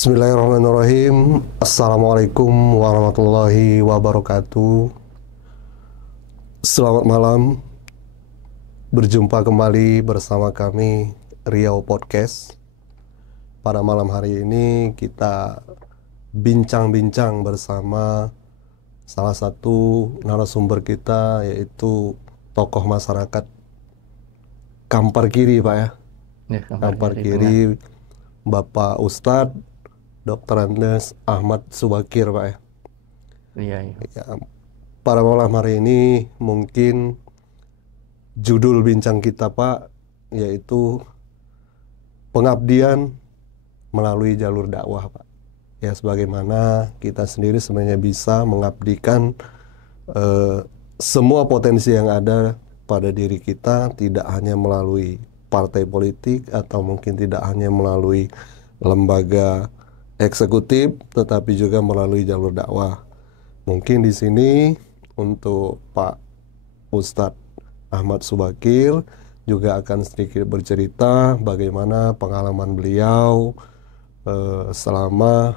Bismillahirrahmanirrahim. Assalamualaikum warahmatullahi wabarakatuh. Selamat malam. Berjumpa kembali bersama kami Riau Podcast. Pada malam hari ini kita bincang-bincang bersama salah satu narasumber kita, yaitu tokoh masyarakat Kampar Kiri, Pak ya. Kampar Kiri, Bapak Ustadz Dr. Andes Ahmad Subakir, Pak ya. Iya. Ya, pada malam hari ini mungkin judul bincang kita, Pak, yaitu pengabdian melalui jalur dakwah, Pak. Ya, sebagaimana kita sendiri sebenarnya bisa mengabdikan semua potensi yang ada pada diri kita, tidak hanya melalui partai politik atau mungkin tidak hanya melalui lembaga eksekutif, tetapi juga melalui jalur dakwah. Mungkin di sini untuk Pak Ustadz Ahmad Subakir juga akan sedikit bercerita bagaimana pengalaman beliau selama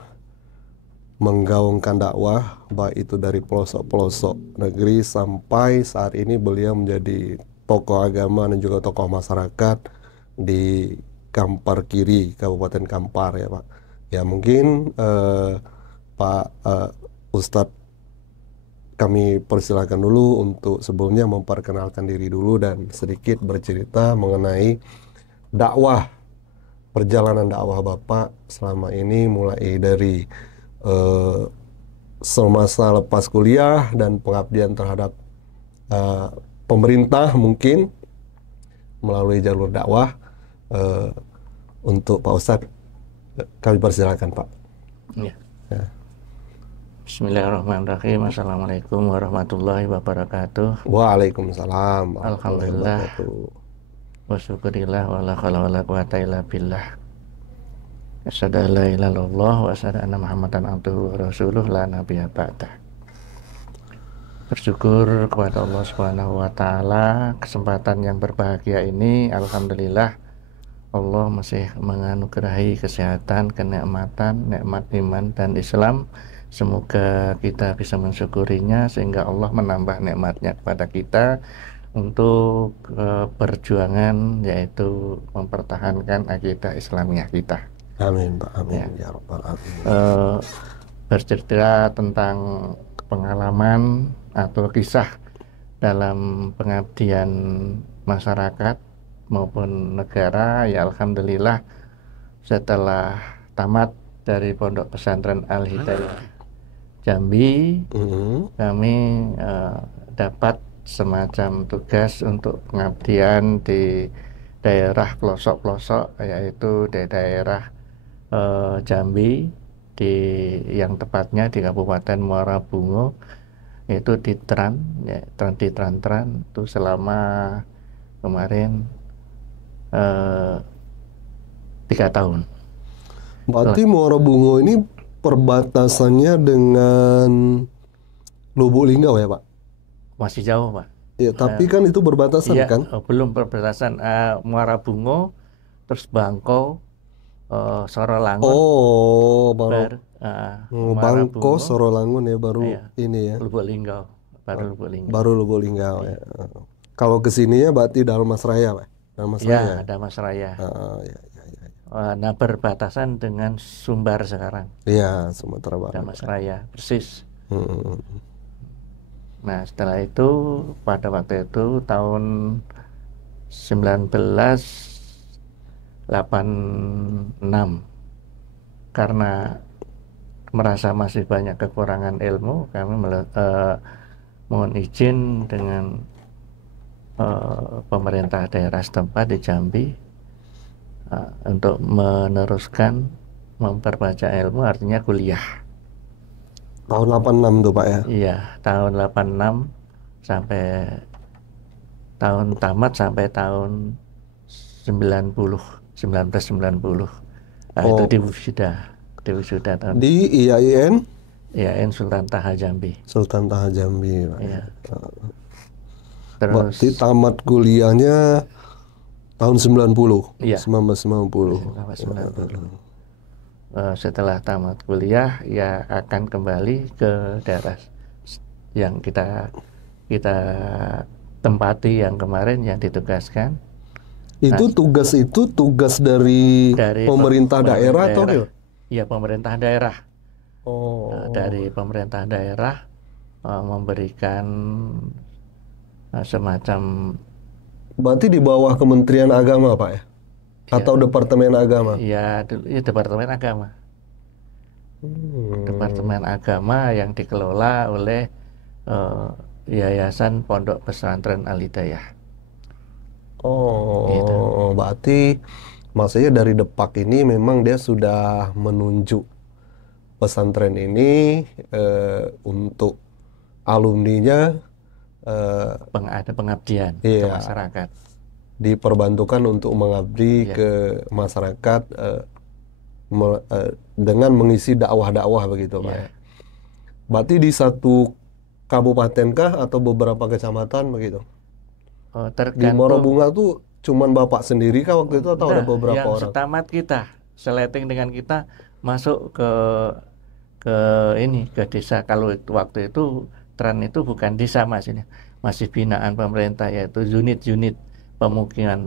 menggaungkan dakwah, baik itu dari pelosok-pelosok negeri sampai saat ini beliau menjadi tokoh agama dan juga tokoh masyarakat di Kampar Kiri, Kabupaten Kampar ya, Pak. Ya, mungkin Pak Ustadz, kami persilakan dulu untuk sebelumnya memperkenalkan diri dulu dan sedikit bercerita mengenai dakwah, perjalanan dakwah Bapak selama ini, mulai dari semasa lepas kuliah dan pengabdian terhadap pemerintah mungkin melalui jalur dakwah. Untuk Pak Ustadz, kami persilakan, Pak. Ya. Ya. Bismillahirrahmanirrahim. Assalamualaikum warahmatullahi wabarakatuh. Waalaikumsalam warahmatullahi Alhamdulillah. wabarakatuh. Wa syukurillah wa la hawla wa la quwata illa billah. Asyhadu an la ilaha illallah wa asyhadu anna Muhammadan abduhu wa rasuluh la nabiyya ba'dah. Bersyukur kepada Allah Subhanahu wa taala, kesempatan yang berbahagia ini, alhamdulillah Allah masih menganugerahi kesehatan, kenikmatan, nikmat iman dan Islam. Semoga kita bisa mensyukurinya sehingga Allah menambah nikmatnya kepada kita untuk perjuangan, yaitu mempertahankan akidah Islamiyah kita. Amin, Pak. Amin ya rabbal alamin. Bercerita tentang pengalaman atau kisah dalam pengabdian masyarakat maupun negara, ya alhamdulillah setelah tamat dari Pondok Pesantren Al-Hidayah Jambi, kami dapat semacam tugas untuk pengabdian di daerah pelosok-pelosok, yaitu di daerah Jambi, yang tepatnya di Kabupaten Muara Bungo, yaitu di Tran itu selama kemarin 3 tahun. Berarti Muara Bungo ini perbatasannya dengan Lubuk Linggau ya, Pak? Masih jauh, Pak. Ya, tapi kan itu berbatasan iya, kan? Belum perbatasan. Muara Bungo, terus Bangko, Sorolangun. Oh, baru Bungo, Bangko, Sorolangun ya, baru iya, ini ya. Lubuk Linggau, baru Lubuk Linggau. Baru Lubuk Linggau ya. Kalau kesininya berarti Dalmasraya, Pak? Ya, ada Masraya. Ya. Nah, berbatasan dengan Sumbar sekarang. Iya, Sumatera Barat. Dalmasraya, persis. Nah, setelah itu pada waktu itu tahun 1986, karena merasa masih banyak kekurangan ilmu, kami mohon izin dengan pemerintah daerah setempat di Jambi untuk meneruskan memperbaca ilmu, artinya kuliah. Tahun 86 tuh, Pak ya? Iya, tahun 86 sampai tahun tamat sampai tahun 1990. Nah, itu di wisuda tahun di IAIN? IAIN Sultan Taha Jambi. Sultan Taha Jambi, Pak. Iya. Berarti tamat kuliahnya tahun 90. Iya. 1990. 1990. setelah tamat kuliah ya akan kembali ke daerah yang kita kita tempati yang kemarin yang ditugaskan. Nah, Itu tugas dari dari pemerintah pemerintah daerah atau daerah, gimana? ya pemerintah daerah. Dari Oh, pemerintah daerah memberikan semacam berarti di bawah Kementerian Agama, Pak ya? Atau ya Departemen Agama? ya Departemen Agama. Hmm. Departemen Agama yang dikelola oleh eh, Yayasan Pondok Pesantren Al-Hidayah. Gitu. Oh, berarti maksudnya dari Depak ini memang dia sudah menunjuk pesantren ini untuk alumninya, eh, Ada pengabdian ke iya, masyarakat. diperbantukan untuk mengabdi Ya, ke masyarakat, dengan mengisi dakwah-dakwah begitu, Pak ya. ya. Berarti di satu kabupaten kah atau beberapa kecamatan begitu? Di Tergantung. Morobunga tuh cuman Bapak sendiri kah waktu itu atau ada Nah, beberapa yang orang? setamat kita seleting dengan kita masuk ke ini ke desa. Kalau waktu itu tren itu bukan desa mas, ini masih binaan pemerintah, yaitu unit-unit pemukiman,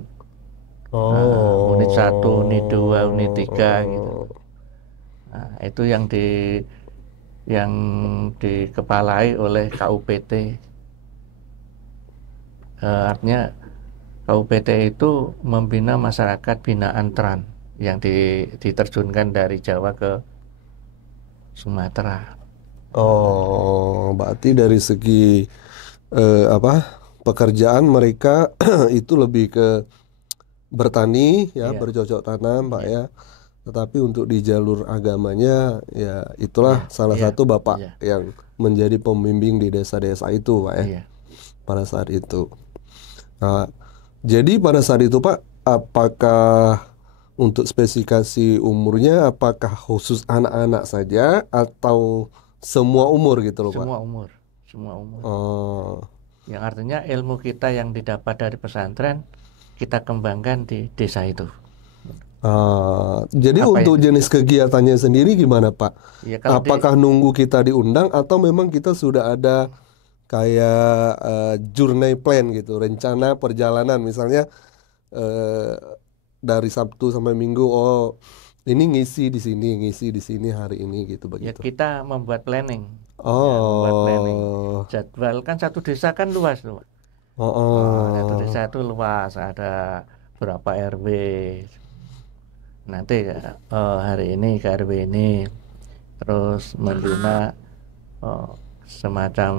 unit 1, unit 2, unit 3 gitu. Oh, Nah, itu yang dikepalai oleh KUPT. Artinya KUPT itu membina masyarakat binaan Tran yang diterjunkan dari Jawa ke Sumatera. oh, berarti dari segi apa pekerjaan mereka itu lebih ke bertani ya, Iya, bercocok tanam, Pak iya, ya. Tetapi untuk di jalur agamanya ya itulah iya, salah iya, satu Bapak iya, yang menjadi pembimbing di desa-desa itu, Pak ya, iya. pada saat itu. Nah, jadi pada saat itu Pak, apakah untuk spesifikasi umurnya apakah khusus anak-anak saja atau semua umur gitu loh Pak? Semua umur, semua umur. Oh, Yang artinya ilmu kita yang didapat dari pesantren kita kembangkan di desa itu. jadi Apa ya? untuk jenis kegiatannya sendiri gimana Pak? Ya kalau di Apakah nunggu kita diundang atau memang kita sudah ada kayak journey plan gitu, rencana perjalanan misalnya eh, dari Sabtu sampai Minggu, oh ini ngisi di sini hari ini gitu Ya begitu. kita membuat planning. Ya, membuat planning. Oh, Jadwal kan satu desa kan luas tuh. oh, Satu desa oh. itu luas, ada berapa RW. Nanti hari ini ke RW ini, terus membina eh, semacam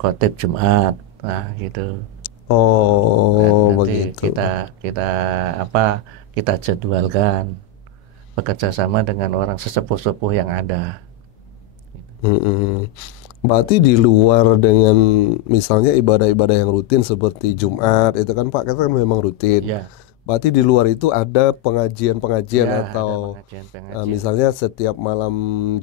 khotib Jumat, nah gitu. Oh, Nanti begitu. kita kita apa kita jadwalkan bekerja sama dengan orang sesepuh-sepuh yang ada. Mm-mm. Berarti di luar dengan misalnya ibadah-ibadah yang rutin seperti Jumat itu kan Pak kata kan memang rutin. Ya, Berarti di luar itu ada pengajian-pengajian ya ada atau pengajian-pengajian. misalnya setiap malam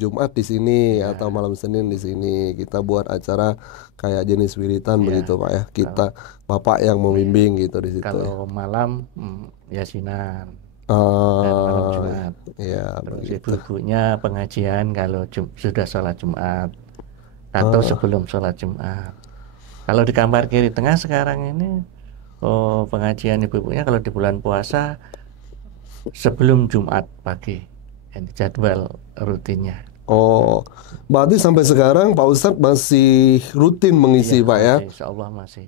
Jumat di sini atau Ya, malam Senin di sini kita buat acara kayak jenis wiritan begitu ya. Pak ya. Kita Kalau Bapak yang ya, membimbing gitu di situ ya. kalau malam yasinan dan malam Oh, Jumat. ya Terus begitu. ibu-ibunya pengajian kalau sudah sholat Jumat atau Ah, sebelum sholat Jumat. Kalau di kamar kiri tengah sekarang ini, pengajian ibu-ibunya kalau di bulan puasa sebelum Jumat pagi. Ini jadwal rutinnya. oh, berarti sampai sekarang Pak Ustadz masih rutin Iya mengisi Pak ya. masih, insya Allah masih.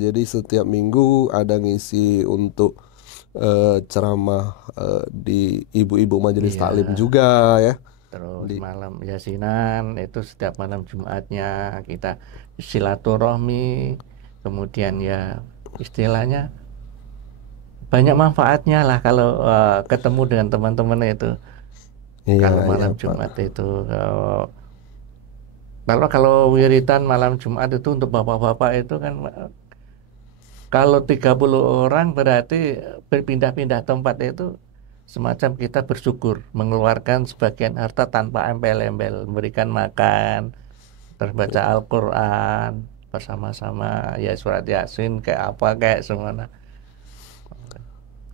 Jadi setiap minggu ada ngisi untuk ceramah di ibu-ibu majelis Iya. taklim juga ya. Terus Di, malam yasinan itu setiap malam Jumatnya kita silaturahmi, kemudian ya istilahnya banyak manfaatnya lah kalau ketemu dengan teman-teman itu. iya, Kalau iya malam Pak. Jumat itu kalau wiritan malam Jumat itu untuk bapak-bapak itu kan kalau 30 orang berarti berpindah-pindah tempat itu semacam kita bersyukur mengeluarkan sebagian harta tanpa embel-embel, memberikan makan, terbaca Al-Quran bersama-sama, ya surat Yasin kayak apa kayak semua.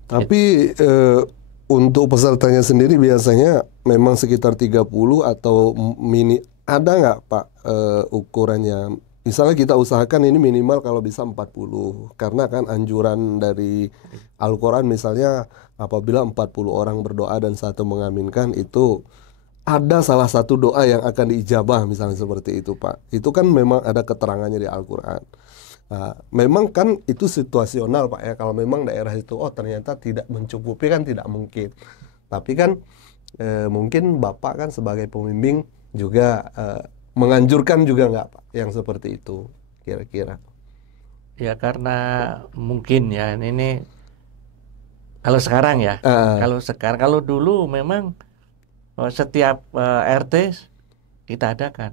Tapi eh, Untuk pesertanya sendiri biasanya memang sekitar 30 atau mini, ada nggak Pak ukurannya? Misalnya kita usahakan ini minimal kalau bisa 40, karena kan anjuran dari Al-Quran misalnya apabila 40 orang berdoa dan satu mengaminkan, itu ada salah satu doa yang akan diijabah misalnya seperti itu Pak. Itu kan memang ada keterangannya di Al-Quran. Nah, memang kan itu situasional Pak ya. Kalau memang daerah itu oh ternyata tidak mencukupi kan tidak mungkin. Tapi kan mungkin Bapak kan sebagai pembimbing juga menganjurkan juga nggak Pak yang seperti itu kira-kira. Ya karena mungkin ya ini kalau sekarang ya, Ah, kalau dulu memang setiap RT kita adakan.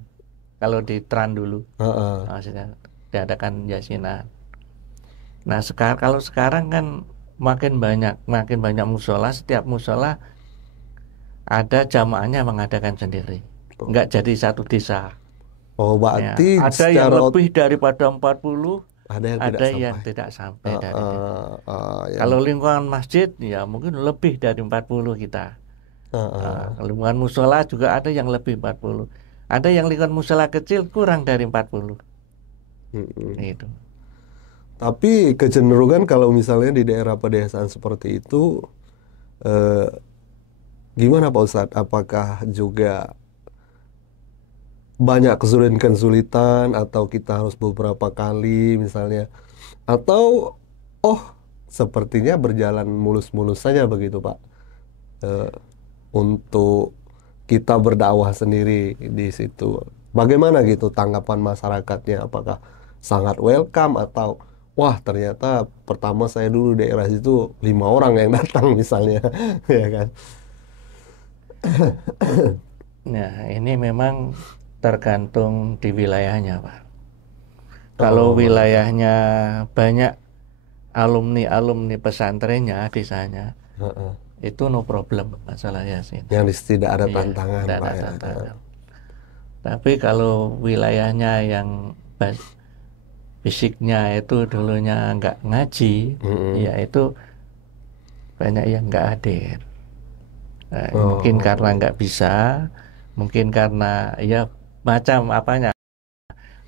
Kalau di Tran dulu ah, ah, sudah diadakan yasinan. Nah kalau sekarang kan makin banyak musola. Setiap musola ada jamaahnya mengadakan sendiri. Nggak jadi satu desa. oh Ya, berarti ada yang secara lebih daripada 40, ada yang tidak ada yang sampai. tidak sampai Ah, dari itu. ah, ya, Kalau lingkungan masjid ya mungkin lebih dari 40 kita. ah, Nah, ah. lingkungan musola juga ada yang lebih 40. Ada yang lingkungan musola kecil kurang dari 40. Mm-mm. Itu. Tapi kecenderungan kalau misalnya di daerah pedesaan seperti itu, eh, gimana Pak Ustadz? Apakah juga banyak kesulitan-kesulitan atau kita harus beberapa kali misalnya? Atau, oh, sepertinya berjalan mulus-mulus saja begitu Pak? Eh, untuk kita berdakwah sendiri di situ. Bagaimana gitu tanggapan masyarakatnya? Apakah sangat welcome atau wah ternyata pertama saya dulu di daerah situ 5 orang yang datang misalnya, ya kan? Nah, ini memang tergantung di wilayahnya, Pak. Kalau Oh berarti. wilayahnya banyak alumni-alumni pesantrennya di sana, Heeh. itu no problem masalah yasin. Yang tidak ada Iya, tantangan tidak Pak ada ya. tantangan. Tapi kalau wilayahnya yang fisiknya itu dulunya nggak ngaji, ya Mm-mm. itu banyak yang nggak hadir. Nah, mungkin karena Oh, nggak bisa, mungkin karena ya macam apanya,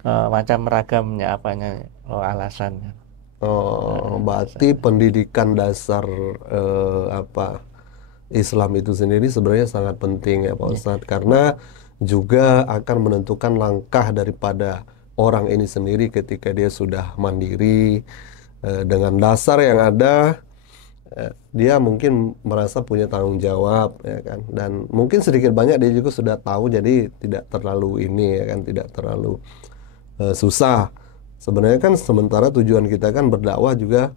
macam ragamnya apanya, alasannya. oh, berarti Alasannya. pendidikan dasar apa Islam itu sendiri sebenarnya sangat penting ya Pak Ya. Ustadz, karena juga akan menentukan langkah daripada orang ini sendiri ketika dia sudah mandiri, dengan dasar yang ada, dia mungkin merasa punya tanggung jawab ya kan, dan mungkin sedikit banyak dia juga sudah tahu, jadi tidak terlalu ini ya kan, tidak terlalu susah. Sebenarnya kan sementara tujuan kita kan berdakwah juga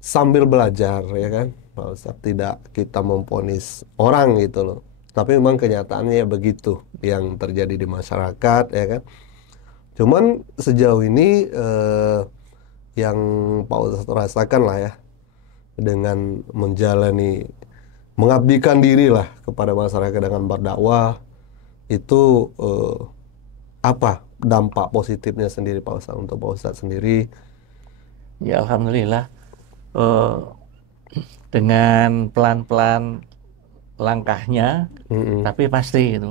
sambil belajar ya kan Pak Ustadz, tidak kita memponis orang gitu loh, tapi memang kenyataannya ya begitu yang terjadi di masyarakat ya kan. Cuman sejauh ini yang Pak Ustadz rasakan lah ya dengan menjalani mengabdikan diri lah kepada masyarakat dengan berdakwah itu, apa dampak positifnya sendiri Pak Ustadz untuk Pak Ustadz sendiri. Ya alhamdulillah, eh, dengan pelan-pelan langkahnya, Mm-mm. tapi pasti itu.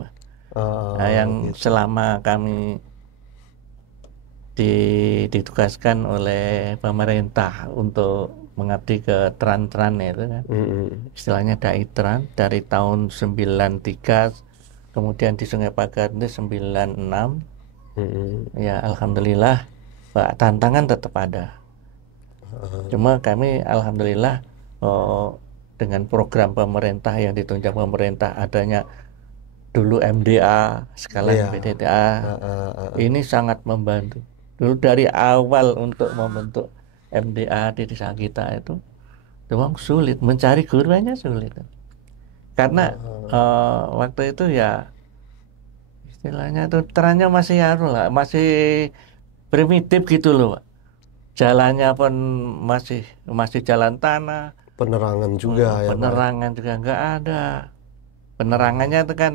Nah, yang Gitu. selama kami ditugaskan oleh pemerintah untuk mengabdi ke Tran-Tran itu kan, Mm-mm. istilahnya Dai Tran dari tahun 93, kemudian di Sungai Pagar itu 96. Mm-mm. Ya alhamdulillah, Pak, tantangan tetap ada. Cuma kami alhamdulillah, oh, dengan program pemerintah yang ditunjang pemerintah, adanya dulu MDA, sekarang Iya. PDTA, Uh. ini sangat membantu. Dulu dari awal untuk membentuk MDA di desa kita itu memang sulit, mencari gurunya sulit. Karena waktu itu ya istilahnya tuh terannya masih lah, masih primitif gitu loh, Pak. Jalannya pun masih masih jalan tanah, Penerangan juga ya Pak ya. penerangan juga nggak ada. Penerangannya itu kan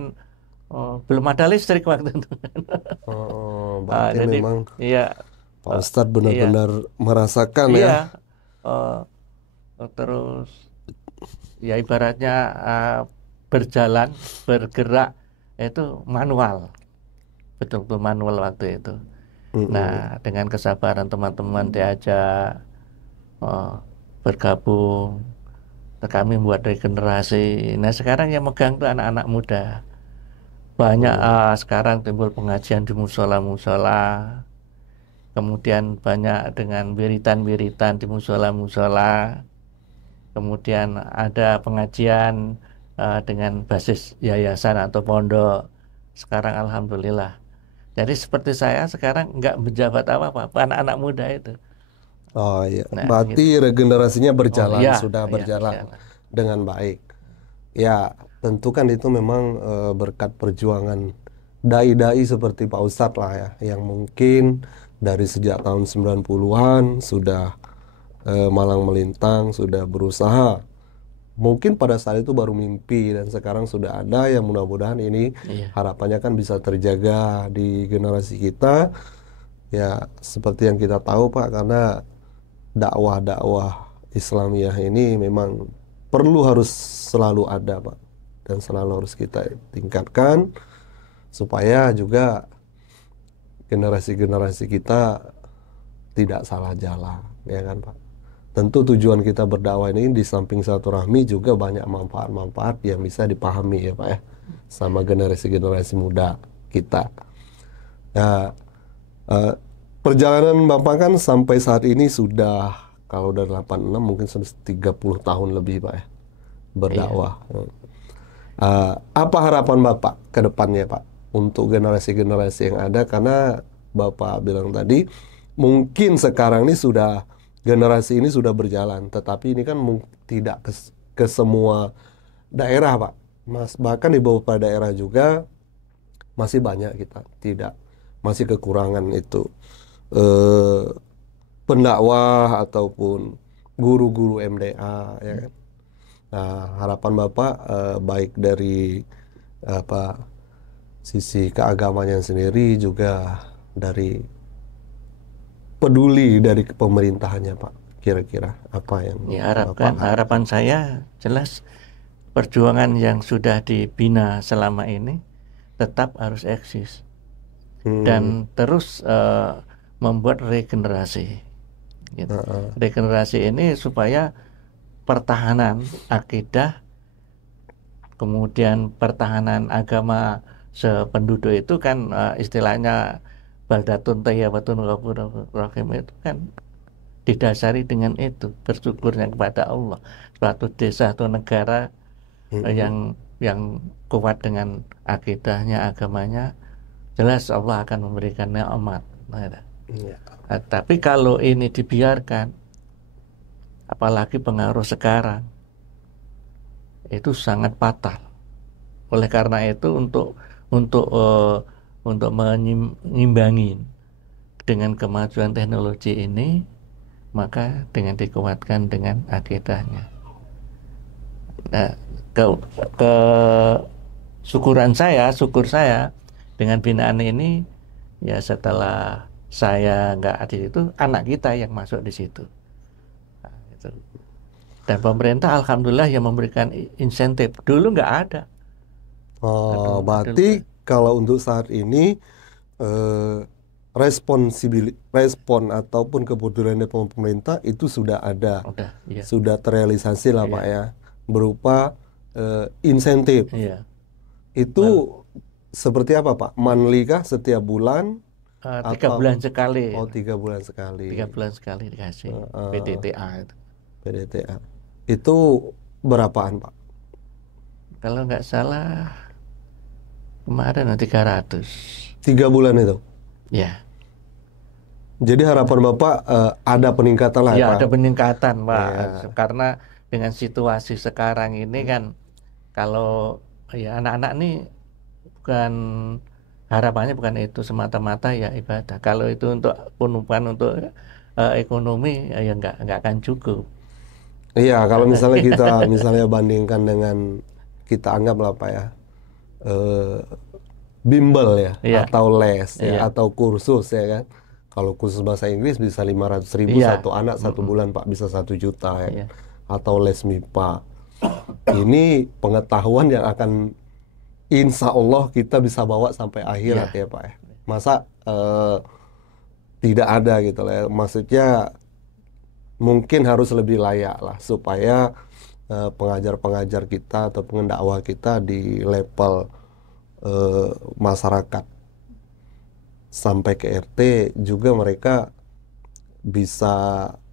belum ada listrik waktu itu. Berarti Jadi memang iya, Pak eh, Ustadz iya, benar-benar merasakan ya. iya. eh, terus ya ibaratnya berjalan, bergerak itu manual, betul-betul manual waktu itu. Nah, dengan kesabaran teman-teman diajak bergabung, kami buat regenerasi. Nah, sekarang yang megang itu anak-anak muda. Banyak sekarang timbul pengajian di musola-musola, kemudian banyak dengan wiritan-wiritan di musola-musola, kemudian ada pengajian dengan basis yayasan atau pondok. Sekarang alhamdulillah. Jadi seperti saya sekarang nggak menjabat apa-apa, anak-anak muda itu. Oh iya, Nah, berarti gitu. regenerasinya Oh berjalan, iya, sudah iya berjalan berjalan. dengan baik. Ya, tentu kan itu memang berkat perjuangan dai-dai seperti Pak Ustadz lah ya, yang mungkin dari sejak tahun 90-an sudah malang melintang, sudah berusaha. Mungkin pada saat itu baru mimpi dan sekarang sudah ada, yang mudah-mudahan ini Iya, harapannya kan bisa terjaga di generasi kita. Ya, seperti yang kita tahu Pak, karena dakwah-dakwah Islamiyah ini memang harus selalu ada Pak, dan selalu harus kita tingkatkan supaya juga generasi-generasi kita tidak salah jalan, ya kan Pak. Tentu tujuan kita berdakwah ini di samping silaturahmi juga banyak manfaat-manfaat yang bisa dipahami ya Pak ya, sama generasi-generasi muda kita. Ya, eh, perjalanan Bapak kan sampai saat ini sudah, kalau dari 86 mungkin sudah 30 tahun lebih Pak ya, iya. berdakwah. Apa harapan Bapak ke depannya Pak untuk generasi-generasi yang ada? Karena Bapak bilang tadi mungkin sekarang ini sudah, generasi ini sudah berjalan, tetapi ini kan tidak ke semua daerah Pak. Bahkan di beberapa daerah juga masih banyak kita tidak, masih kekurangan itu eh, pendakwah ataupun guru-guru MDA ya kan. Nah, harapan Bapak baik dari apa sisi keagamaan sendiri juga dari peduli dari pemerintahannya Pak. Kira-kira apa yang Ya Bapak harapan harapkan? saya jelas perjuangan yang sudah dibina selama ini tetap harus eksis Hmm, dan terus membuat regenerasi. Gitu. uh, Regenerasi ini supaya pertahanan akidah, kemudian pertahanan agama sependuduk itu kan istilahnya baldatun thayyibatun ghafurur rahim itu kan didasari dengan itu, bersyukurnya kepada Allah. Suatu desa atau negara yang kuat dengan akidahnya, agamanya, jelas Allah akan memberikan nikmat. iya. Tapi kalau ini dibiarkan, apalagi pengaruh sekarang, itu sangat fatal. Oleh karena itu untuk eh, untuk mengimbangi dengan kemajuan teknologi ini, maka dengan dikuatkan dengan akidahnya. Nah, ke syukur saya dengan binaan ini, ya setelah saya nggak ada itu, anak kita yang masuk di situ. Nah, gitu. Dan pemerintah alhamdulillah yang memberikan insentif. Dulu nggak ada. Oh, Dulu berarti kalau untuk saat ini eh, respon ataupun kepedulian dari pemerintah itu sudah ada, udah, iya, sudah terrealisasi lah Pak iya, ya, berupa insentif. iya. Itu Well, seperti apa Pak? Monthly kah setiap bulan tiga atau bulan sekali, oh 3 bulan sekali? 3 bulan sekali dikasih eh, PDTA itu. PDTA. Itu berapaan Pak? Kalau nggak salah kemarin 300. 3 bulan itu. Ya, Jadi harapan Bapak ada peningkatan lah ya ya Pak? ada peningkatan Pak. Ya. Karena dengan situasi sekarang ini kan, kalau ya anak-anak nih bukan harapannya bukan itu semata-mata ya ibadah. Kalau itu untuk penumpang untuk ekonomi ya nggak akan cukup. Iya, kalau misalnya kita misalnya bandingkan dengan, kita anggap lah Pak ya, eh, bimbel ya, Iya, atau les ya, iya, atau kursus ya kan. Kalau kursus bahasa Inggris bisa 500.000 iya, satu anak, 1 bulan Pak bisa 1 juta ya. iya, Atau les MIPA. Ini pengetahuan yang akan insya Allah kita bisa bawa sampai akhirat Iya. ya Pak ya. Masa tidak ada gitu lah ya. Maksudnya mungkin harus lebih layak lah supaya pengajar-pengajar kita atau pendakwah kita di level masyarakat sampai ke RT juga mereka bisa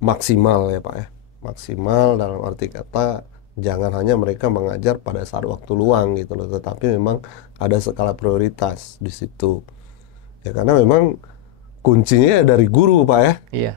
maksimal ya Pak ya. Maksimal dalam arti kata jangan hanya mereka mengajar pada saat waktu luang gitu loh, tetapi memang ada skala prioritas di situ. Ya karena memang kuncinya dari guru Pak ya. Iya.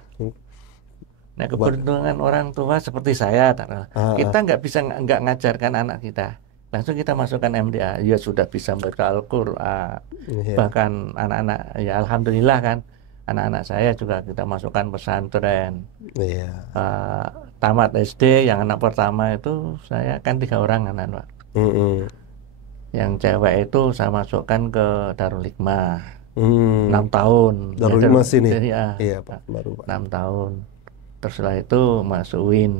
Nah, Ba- keberuntungan orang tua seperti saya, ah, kita ah, nggak bisa nggak ngajarkan anak kita. Langsung kita masukkan MDA, ya sudah bisa baca Al-Quran. iya, Bahkan anak-anak, ya Alhamdulillah kan, anak-anak saya juga kita masukkan pesantren. iya, Eh, tamat SD, yang anak pertama itu saya kan 3 orang anak, Pak. mm-mm. Yang cewek itu saya masukkan ke Darul Hikmah, 6 Hmm. tahun. Ya, Darul Hikmah sini, ya, iya Pak, baru Pak. 6 tahun. Terus setelah itu masuk UIN.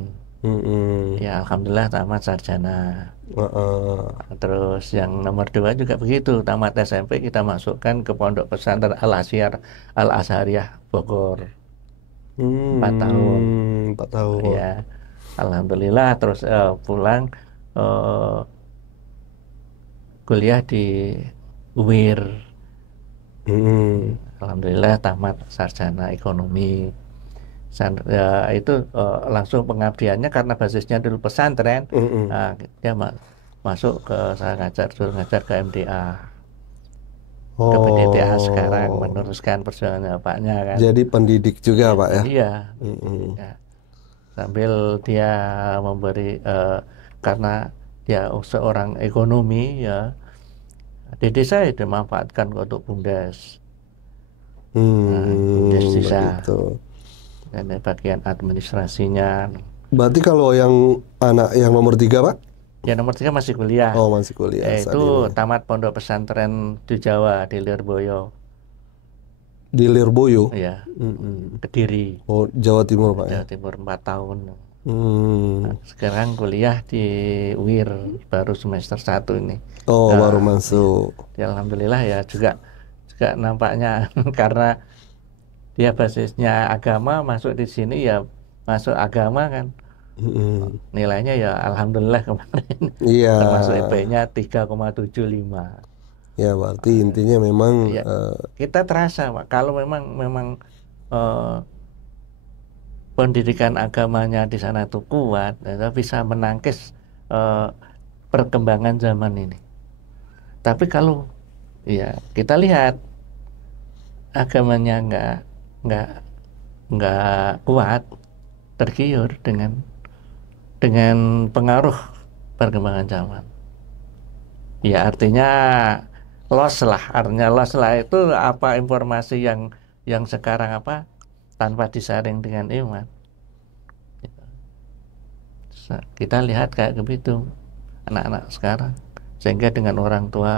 Mm-mm. Ya Alhamdulillah tamat sarjana. Heeh. Terus yang nomor 2 juga begitu, tamat SMP kita masukkan ke Pondok Pesantren Al Asyar Al Azhariyah Bogor, 4 tahun. 4 tahun. Ya Alhamdulillah. Terus pulang, eh, kuliah di UIR. Mm-mm. Alhamdulillah tamat sarjana ekonomi. Ya, itu langsung pengabdiannya karena basisnya dulu pesantren. Mm-mm. Nah, dia masuk ke, saya suruh ngajar ke MDA, ke PDTA sekarang, Oh, meneruskan perjuangan bapaknya kan. jadi pendidik juga Pak ya. Iya, Mm-mm. ya. Sambil dia memberi, karena dia seorang ekonomi ya, di desa ya dimanfaatkan untuk BUMDes. Nah, BUMDes desa, Begitu. dan bagian administrasinya. Berarti kalau yang anak yang nomor 3 Pak? Ya nomor 3 masih kuliah. Oh, masih kuliah saat Itu ini. tamat pondok pesantren di Jawa, di Lirboyo, Di Lirboyo. ya, Mm-mm. Kediri, Oh, Jawa Timur Pak ya. Jawa Timur, 4 tahun. Hmm. Nah, sekarang kuliah di UIR, baru semester 1 ini. Oh, baru Nah, masuk. ya alhamdulillah ya, juga juga nampaknya karena dia basisnya agama, masuk di sini ya masuk agama kan, Mm-mm. nilainya ya alhamdulillah kemarin Iya. termasuk IP-nya 3,75. Ya, berarti intinya memang Ya, kita terasa Pak, kalau memang memang eh, pendidikan agamanya di sana itu kuat, ya, bisa menangkis eh, perkembangan zaman ini. Tapi kalau ya kita lihat agamanya nggak nggak kuat, tergiur dengan pengaruh perkembangan zaman. Ya artinya loss lah itu apa, informasi yang sekarang apa, tanpa disaring dengan iman. Kita lihat kayak begitu anak-anak sekarang, sehingga dengan orang tua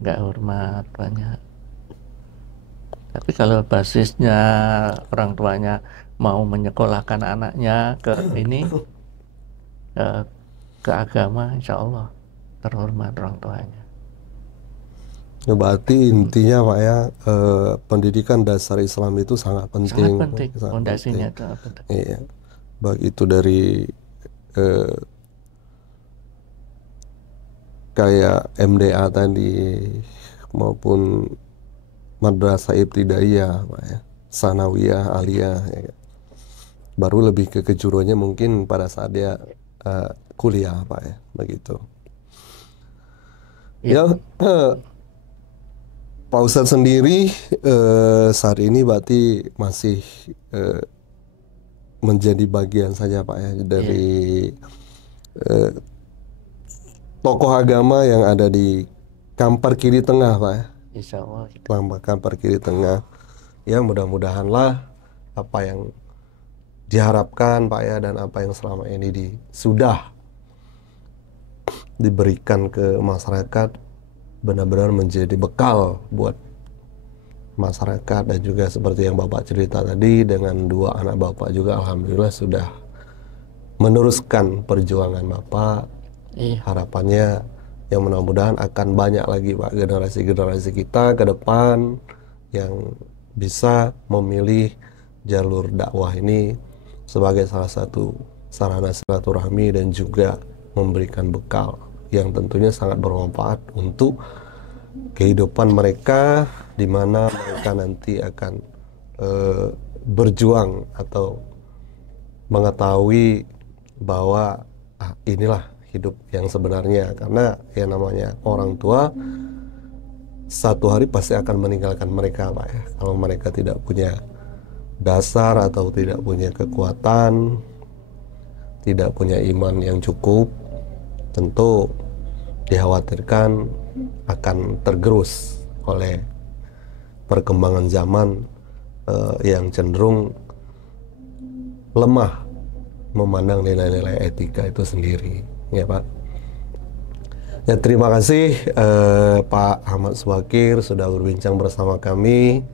nggak hormat banyak. Tapi kalau basisnya orang tuanya mau menyekolahkan anaknya ke ini, eh, ke agama, insya Allah terhormat orang tuanya. ya berarti intinya Pak ya, pendidikan dasar Islam itu sangat Sangat penting. penting, Sangat fondasinya penting. itu sangat penting. Iya. Baik itu dari eh, kayak MDA tadi maupun madrasah ibtidaiyah Pak ya, sanawiyah, aliyah ya kan. Baru lebih ke kejuruannya mungkin pada saat dia kuliah Pak ya, begitu. Ya, Ya, Pak Ustadz sendiri saat ini berarti masih eh, menjadi bagian saja Pak ya iya, dari eh, tokoh agama yang ada di Kampar Kiri Tengah Pak ya. insya Allah. Kampar Kiri Tengah. Ya mudah-mudahanlah apa yang diharapkan Pak ya dan apa yang selama ini sudah diberikan ke masyarakat benar-benar menjadi bekal buat masyarakat, dan juga seperti yang Bapak cerita tadi dengan 2 anak Bapak juga alhamdulillah sudah meneruskan perjuangan Bapak. Iya. Harapannya yang mudah-mudahan akan banyak lagi Pak generasi-generasi kita ke depan yang bisa memilih jalur dakwah ini sebagai salah satu sarana silaturahmi dan juga memberikan bekal yang tentunya sangat bermanfaat untuk kehidupan mereka, di mana mereka nanti akan berjuang atau mengetahui bahwa inilah hidup yang sebenarnya, karena yang namanya orang tua satu hari pasti akan meninggalkan mereka Pak ya. Kalau mereka tidak punya dasar atau tidak punya kekuatan, tidak punya iman yang cukup, tentu dikhawatirkan akan tergerus oleh perkembangan zaman yang cenderung lemah memandang nilai-nilai etika itu sendiri, ya Pak. Ya, terima kasih Pak Ahmad Subakir sudah berbincang bersama kami.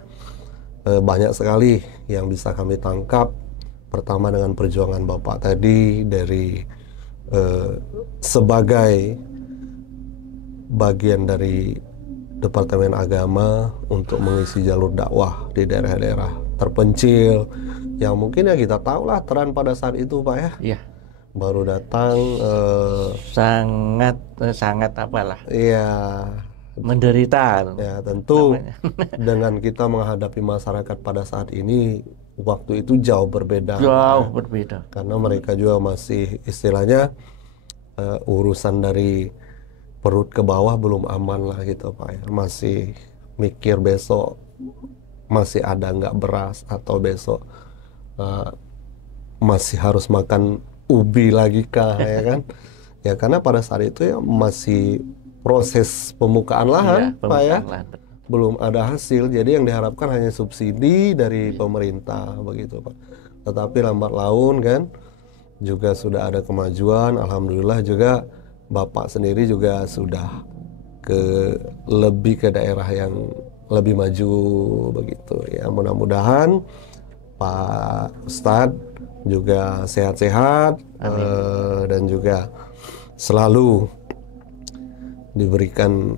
Banyak sekali yang bisa kami tangkap. Pertama dengan perjuangan Bapak tadi dari sebagai bagian dari Departemen Agama untuk mengisi jalur dakwah di daerah-daerah terpencil yang mungkin ya kita tahulah tren pada saat itu Pak ya. Iya. Baru datang sangat apalah. Iya. Menderita. Ya tentu namanya. dengan kita menghadapi masyarakat pada saat ini waktu itu jauh berbeda. Jauh berbeda. Karena mereka juga masih istilahnya urusan dari perut ke bawah belum aman lah gitu Pak ya. Masih mikir besok masih ada nggak beras atau besok masih harus makan ubi lagi kah ya kan. Ya karena pada saat itu ya masih proses pembukaan lahan Pak ya. Belum ada hasil, jadi yang diharapkan hanya subsidi dari pemerintah begitu Pak. Tetapi lambat laun kan juga sudah ada kemajuan, alhamdulillah juga Bapak sendiri juga sudah lebih ke daerah yang lebih maju begitu ya. Mudah-mudahan Pak Ustadz juga sehat-sehat dan juga selalu diberikan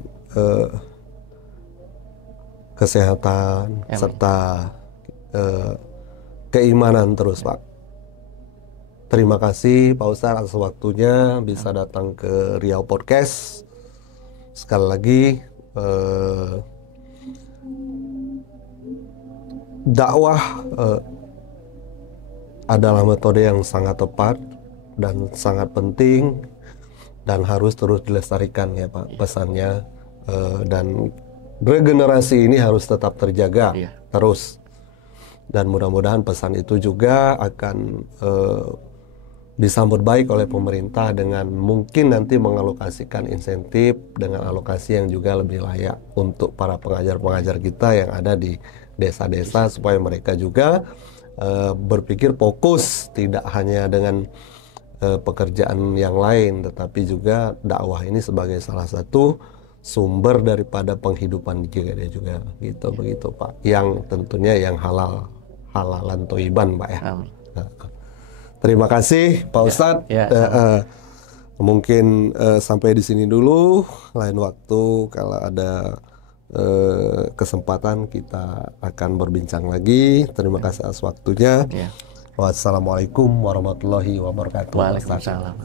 kesehatan serta keimanan terus Pak. Terima kasih Pak Ustadz atas waktunya bisa datang ke Riau Podcast. Sekali lagi dakwah adalah metode yang sangat tepat dan sangat penting dan harus terus dilestarikan ya Pak pesannya, dan regenerasi ini harus tetap terjaga terus, dan mudah-mudahan pesan itu juga akan disambut baik oleh pemerintah dengan mungkin nanti mengalokasikan insentif dengan alokasi yang juga lebih layak untuk para pengajar-pengajar kita yang ada di desa-desa supaya mereka juga berpikir fokus tidak hanya dengan pekerjaan yang lain tetapi juga dakwah ini sebagai salah satu sumber daripada penghidupan dia juga gitu begitu Pak, yang tentunya yang halalan toiban Pak ya. Terima kasih Pak Ustadz. Mungkin sampai di sini dulu. Lain waktu kalau ada kesempatan kita akan berbincang lagi. Terima kasih atas waktunya. Wassalamualaikum warahmatullahi wabarakatuh. Waalaikumsalam.